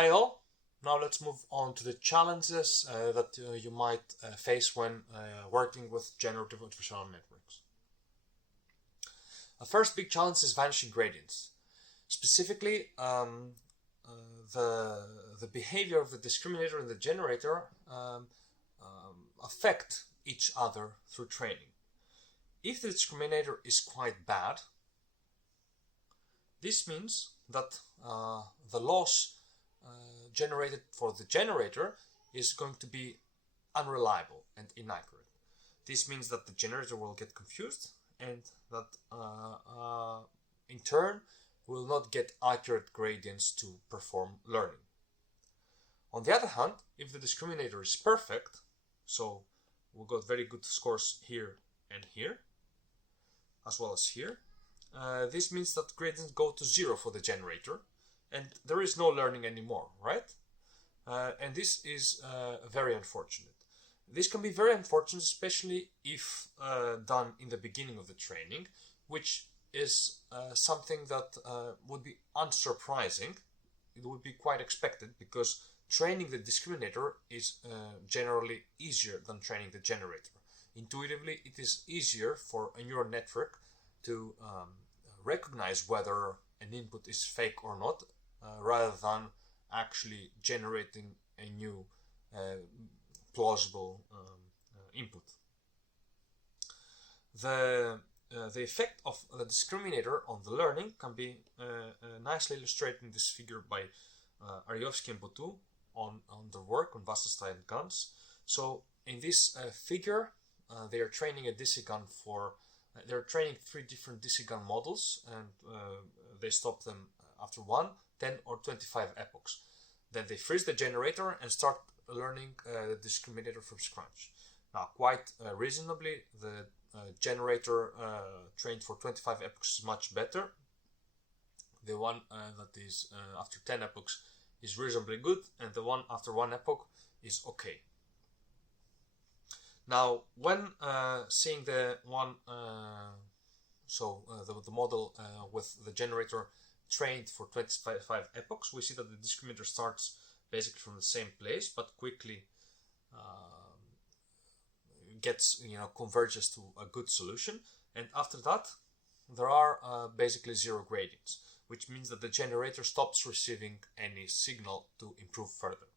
Hi all. Now let's move on to the challenges that you might face when working with generative artificial networks. The first big challenge is vanishing gradients. Specifically, the behavior of the discriminator and the generator affect each other through training. If the discriminator is quite bad, this means that the loss generated for the generator is going to be unreliable and inaccurate. This means that the generator will get confused and that in turn will not get accurate gradients to perform learning. On the other hand, if the discriminator is perfect, so we got very good scores here and here, as well as here, this means that gradients go to 0 for the generator and there is no learning anymore, right? And this is very unfortunate. This can be very unfortunate, especially if done in the beginning of the training, which is something that would be unsurprising. It would be quite expected because training the discriminator is generally easier than training the generator. Intuitively, it is easier for a neural network to recognize whether an input is fake or not, rather than actually generating a new plausible input. The effect of the discriminator on the learning can be nicely illustrated in this figure by Aryovsky and Botu on their work on Wasserstein and Ganz. So in this figure, they are training a DC gun for they're training 3 different DC gun models, and they stop them after 1, 10 or 25 epochs. Then they freeze the generator and start learning the discriminator from scratch. Now, quite reasonably, the generator trained for 25 epochs is much better. The one that is after 10 epochs is reasonably good, and the one after 1 epoch is okay. Now, when seeing the one, the model with the generator trained for 25 epochs, we see that the discriminator starts basically from the same place, but quickly gets, converges to a good solution. And after that, there are basically 0 gradients, which means that the generator stops receiving any signal to improve further.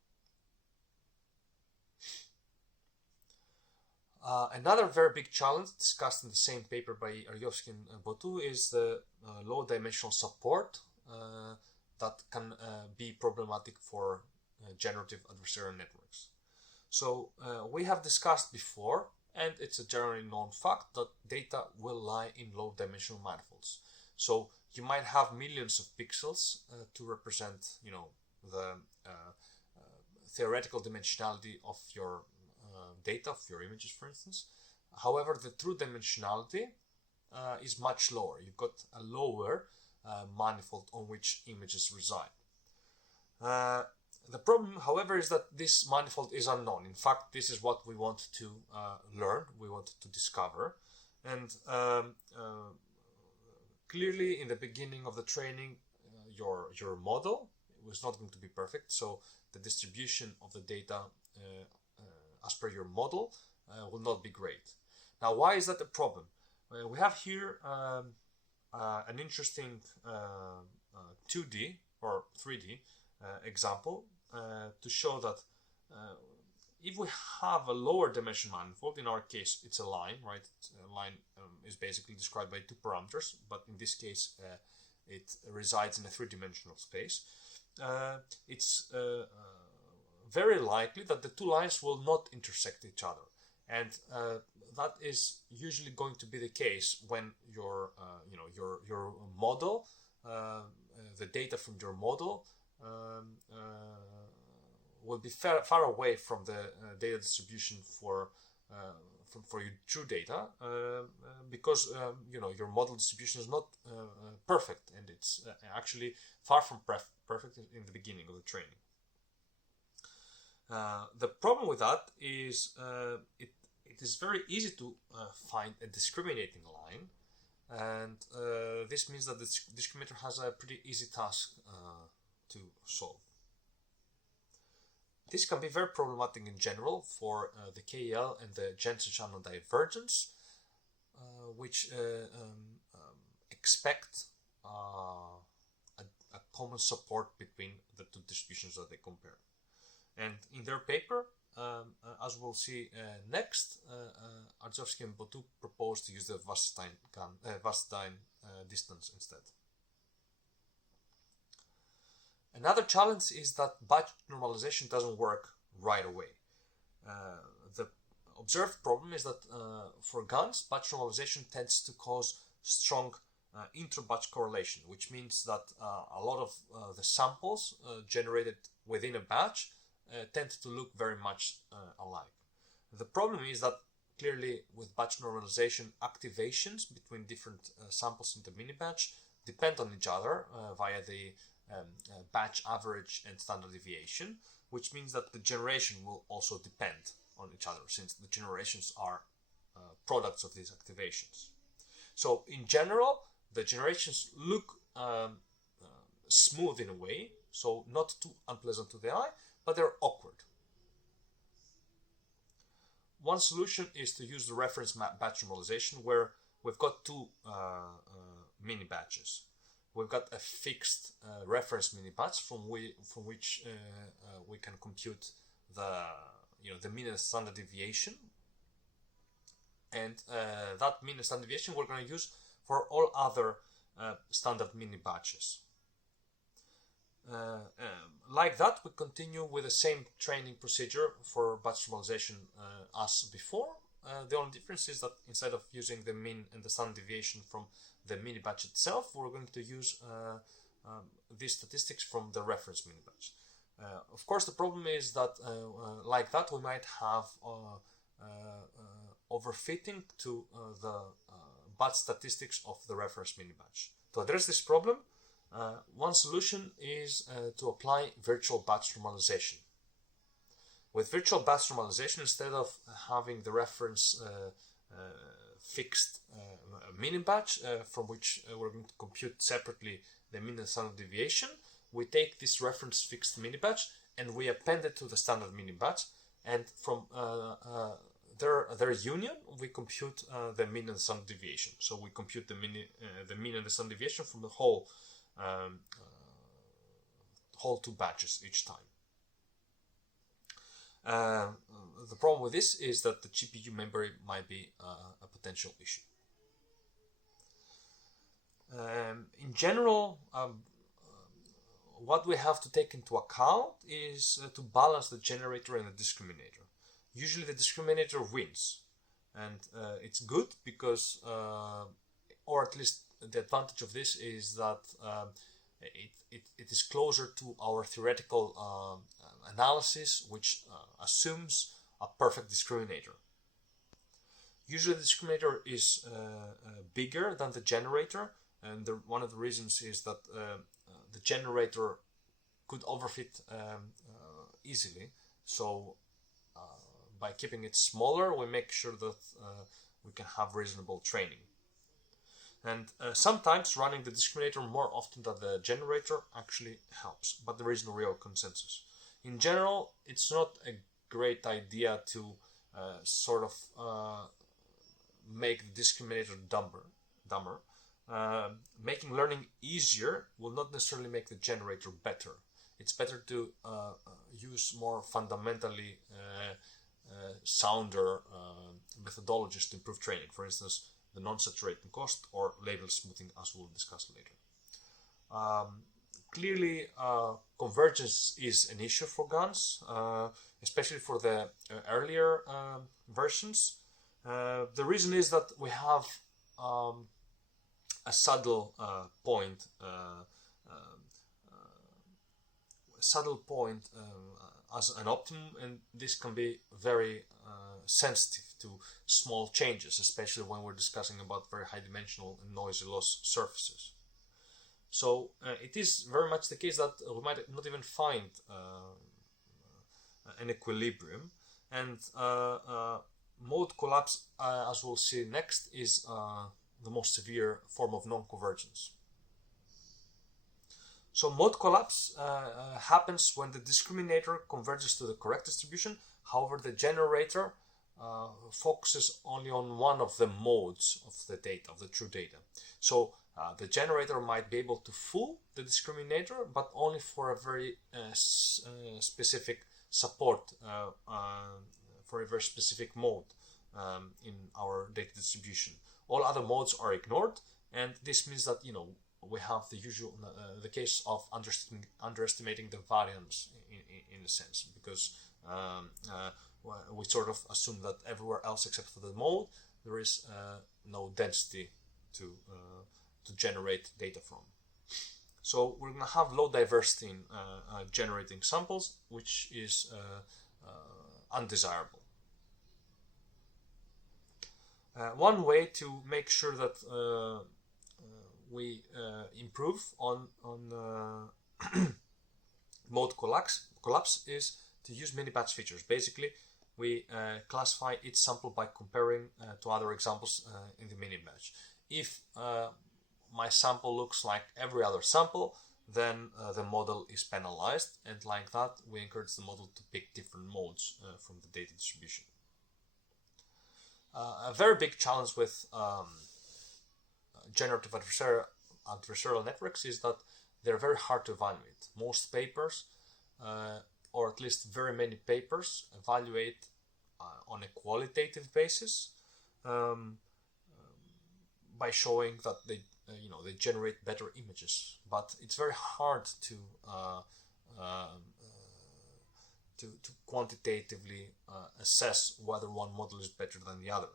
Another very big challenge discussed in the same paper by Aryovsky and Botu is the low dimensional support that can be problematic for generative adversarial networks. So we have discussed before, and it's a generally known fact, that data will lie in low dimensional manifolds. So you might have millions of pixels to represent, the theoretical dimensionality of your data, of your images, for instance. However, the true dimensionality is much lower. You've got a lower manifold on which images reside. The problem, however, is that this manifold is unknown. In fact, this is what we want to learn, we want to discover. And clearly, in the beginning of the training, your model was not going to be perfect. So the distribution of the data as per your model will not be great. Now, why is that a problem? We have here an interesting 2D or 3D example to show that if we have a lower dimension manifold, in our case it's a line, right? A line is basically described by 2 parameters, but in this case it resides in a 3-dimensional space. It's very likely that the 2 lines will not intersect each other, and that is usually going to be the case when your model, the data from your model will be far away from the data distribution for your true data, because your model distribution is not perfect, and it's actually far from perfect in the beginning of the training. The problem with that is it is very easy to find a discriminating line, and this means that the discriminator has a pretty easy task to solve. This can be very problematic in general for the KEL and the Jensen-Shannon divergence, which expect a common support between the two distributions that they compare. And in their paper, as we'll see next, Ardzowski and Botou propose to use the Wasserstein distance instead. Another challenge is that batch normalization doesn't work right away. The observed problem is that for GANs, batch normalization tends to cause strong inter-batch correlation, which means that a lot of the samples generated within a batch tend to look very much alike. The problem is that clearly with batch normalization, activations between different samples in the mini-batch depend on each other via the batch average and standard deviation, which means that the generation will also depend on each other, since the generations are products of these activations. So in general, the generations look smooth in a way, so not too unpleasant to the eye, but they're awkward. One solution is to use the reference batch normalization, where we've got two mini batches. We've got a fixed reference mini batch from which we can compute the mean and standard deviation, and that mean and standard deviation we're going to use for all other standard mini batches. Like that, we continue with the same training procedure for batch normalization as before. The only difference is that instead of using the mean and the standard deviation from the mini batch itself, we're going to use these statistics from the reference mini batch. Of course, the problem is that like that, we might have overfitting to the batch statistics of the reference mini batch. To address this problem, one solution is to apply virtual batch normalization. With virtual batch normalization, instead of having the reference fixed mini batch from which we're going to compute separately the mean and standard deviation, we take this reference fixed mini batch and we append it to the standard mini batch, and from their union we compute the mean and standard deviation. So we compute the mean and the standard deviation from the whole two batches each time. The problem with this is that the GPU memory might be a potential issue. In general, what we have to take into account is to balance the generator and the discriminator. Usually the discriminator wins, and it's good because, or at least the advantage of this is that it is closer to our theoretical analysis, which assumes a perfect discriminator. Usually the discriminator is bigger than the generator, and one of the reasons is that the generator could overfit easily. So by keeping it smaller, we make sure that we can have reasonable training. And sometimes running the discriminator more often than the generator actually helps, but there is no real consensus. In general, it's not a great idea to make the discriminator dumber. Making learning easier will not necessarily make the generator better. It's better to use more fundamentally sounder methodologies to improve training. For instance, the non-saturating cost or label smoothing, as we'll discuss later. Clearly, convergence is an issue for GANs, especially for the earlier versions. The reason is that we have a saddle point as an optimum, and this can be very sensitive to small changes, especially when we're discussing about very high dimensional and noisy loss surfaces. So it is very much the case that we might not even find an equilibrium, and mode collapse, as we'll see next, is the most severe form of non-convergence. So mode collapse happens when the discriminator converges to the correct distribution. However, the generator focuses only on one of the modes of the data, of the true data. So the generator might be able to fool the discriminator, but only for a very specific support, for a very specific mode in our data distribution. All other modes are ignored, and this means that we have the usual the case of underestimating the variance in a sense, because we sort of assume that everywhere else except for the mode there is no density to generate data from. So we're going to have low diversity in generating samples, which is undesirable. One way to make sure that we improve on mode collapse is to use mini-batch features. Basically, we classify each sample by comparing to other examples in the mini-batch. If my sample looks like every other sample, then the model is penalized, and like that we encourage the model to pick different modes from the data distribution. A very big challenge with generative adversarial networks is that they're very hard to evaluate. Most papers, or at least very many papers, evaluate on a qualitative basis by showing that they generate better images, but it's very hard to quantitatively assess whether one model is better than the other.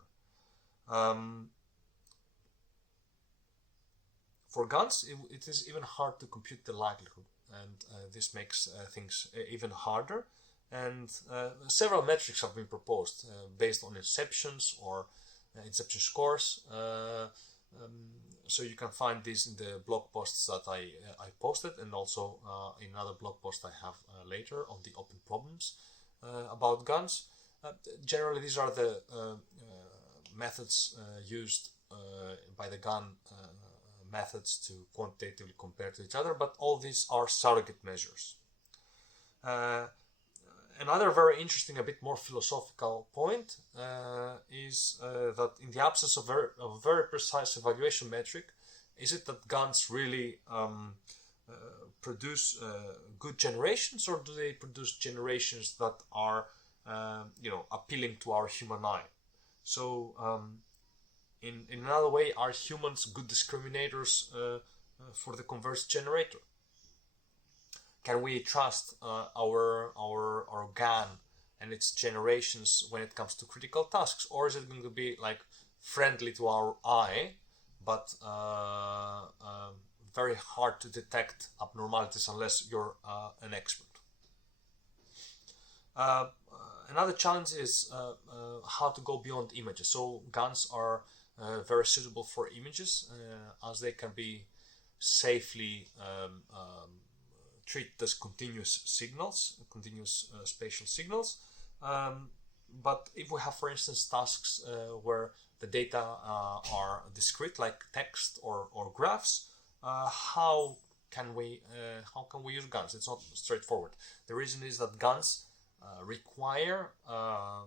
For GANs, it is even hard to compute the likelihood, and this makes things even harder. And several metrics have been proposed based on inceptions or inception scores. So you can find these in the blog posts that I posted, and also in another blog post I have later on the open problems about GANs. Generally, these are the methods used by the GAN methods to quantitatively compare to each other, but all these are surrogate measures. Another very interesting, a bit more philosophical point is that in the absence of a very precise evaluation metric, is it that GANs really produce good generations, or do they produce generations that are appealing to our human eye? So in another way, are humans good discriminators for the converged generator? Can we trust our GAN and its generations when it comes to critical tasks, or is it going to be like friendly to our eye, but very hard to detect abnormalities unless you're an expert? Another challenge is how to go beyond images. So GANs are very suitable for images as they can be safely treated as continuous signals, continuous spatial signals. But if we have, for instance, tasks where the data are discrete, like text or graphs, how can we use GANs? It's not straightforward. The reason is that GANs require a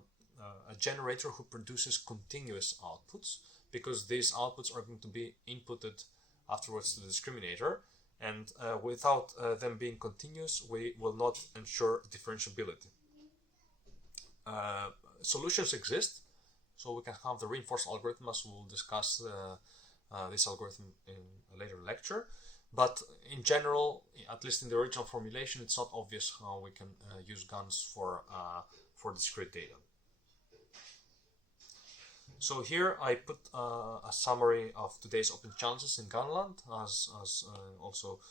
generator who produces continuous outputs, because these outputs are going to be inputted afterwards to the discriminator, and without them being continuous, we will not ensure differentiability. Solutions exist, so we can have the reinforced algorithm, as we'll discuss this algorithm in a later lecture. But in general, at least in the original formulation, it's not obvious how we can use GANs for discrete data. So here I put a summary of today's open challenges in GANland, as also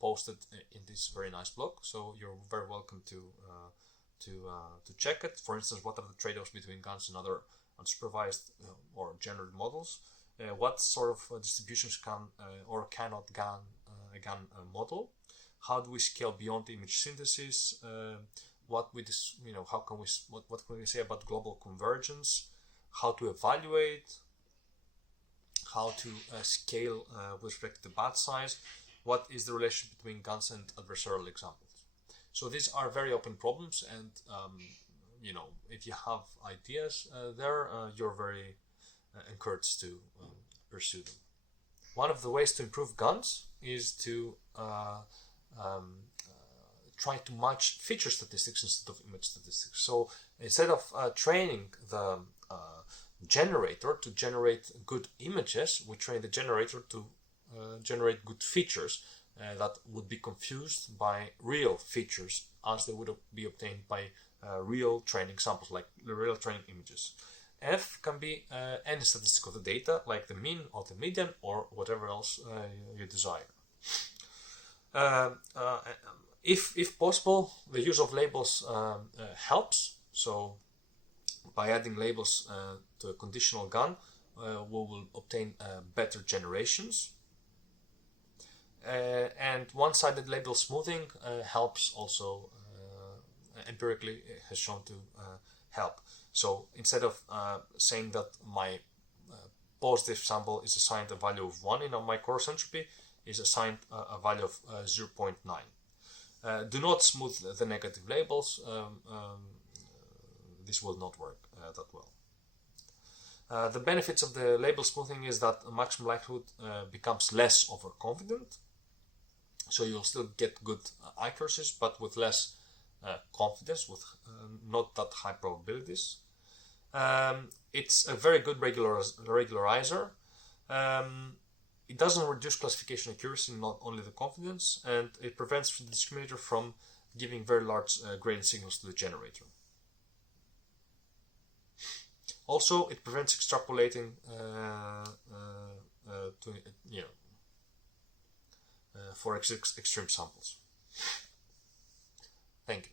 posted in this very nice blog. So you're very welcome to check it. For instance, what are the trade-offs between GANs and other unsupervised or generated models? What sort of distributions can or cannot GAN a GAN model? How do we scale beyond image synthesis? What can we say about global convergence? How to evaluate? How to scale with respect to batch size? what is the relationship between GANs and adversarial examples. So these are very open problems, and if you have ideas there, you're very encouraged to pursue them. One of the ways to improve GANs is to try to match feature statistics instead of image statistics. So instead of training the generator to generate good images, we train the generator to generate good features that would be confused by real features as they would be obtained by real training samples, like the real training images. F can be any statistic of the data, like the mean or the median or whatever else you desire. If possible, the use of labels helps. So by adding labels to a conditional GAN, we will obtain better generations. And one-sided label smoothing helps also, empirically has shown to help. So instead of saying that my positive sample is assigned a value of 1 in my coarse entropy, is assigned a value of 0.9. Do not smooth the negative labels. This will not work that well. The benefits of the label smoothing is that maximum likelihood becomes less overconfident. So you'll still get good accuracies, but with less confidence, with not that high probabilities. It's a very good regularizer. It doesn't reduce classification accuracy, not only the confidence, and it prevents the discriminator from giving very large gradient signals to the generator. Also, it prevents extrapolating for extreme samples. Thank you.